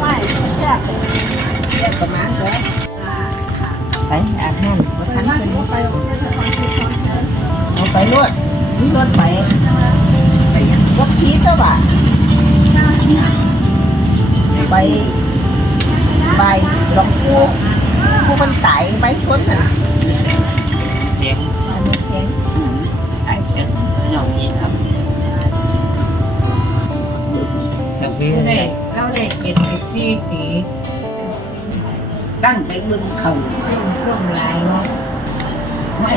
ไม่แยกแยกประมาณเด้อไปอาบน้ำบ่ทันมันเพิ่นไปรงเรียนของที่คนเดินเอาไปรวดนี่รถไปไปหยังรถพีเจ้าบ่าไปไปหลงปู่ผู้คนตายไปชนน่ะเสียงเสียงไอ้เสียงหน่อยครับเสียงพี่เรา ได้ได้เราได้เก็บไปที่สีตั้งไปบึงเขาช่วงลายเนาะไม่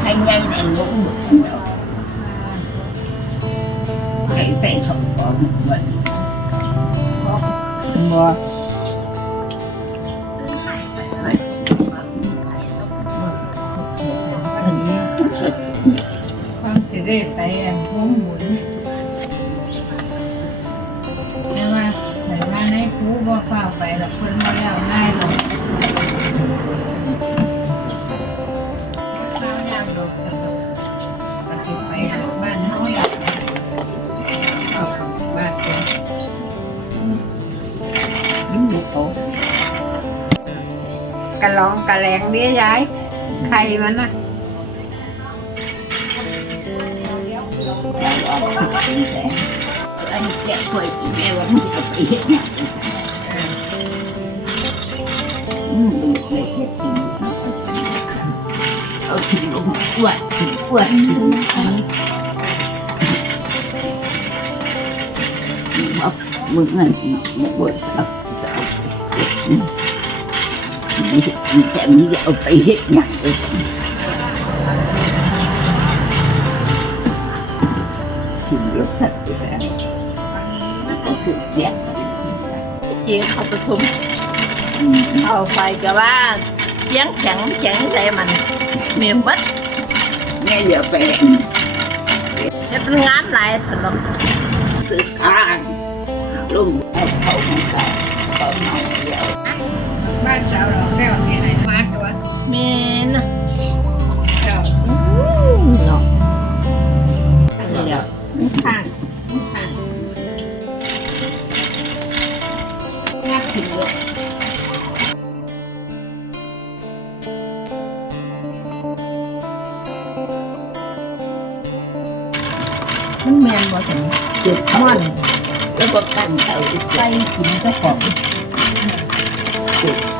ให้ยังแน่นลงหมดแล้วให้ใส่เขาก่อนหมดบ่อันนี้ความสิได้ไปอันพุ่มหมุน ว่าในคูบ่เข้าไปหรอกคนมาแล้วง่ายหรอกข้าวยากดอกปฏิไปดอกบ้านเฮาอยากเข้าบ้านเพิ่นยิ้มโตกระลองกระแหลงเลี้ยยายใครมันน่ะอันนี้ แกะคอยกินแม่ว่ามึงจะไปเห็นอืมดูเลยเห็ดกินเอาถึง ลงปวดถึงปวดบอกมึงนั่นมึงปวดครับนี่แต่นี่เอาไปเห็ดอย่างเลยถึงรถถัดไปแล้วก็คือเสียงเจียงเขาประชุมเอาไปก็ว่าเจียงแข็งแข็งใจมันเมียมัด nghe giờ về จะเป็นงานหลายสนุก từ con luôn ở hậu một cái ở màu dạo บ้านเจ้าเราแก้วมีอะไรมาตัวเมียนเจ้าเนาะเดี๋ยวข้าง ทั้งเลยมันแมนบ่ถึง được con nó có cành thầu ใส่กินก็ของเจ็บ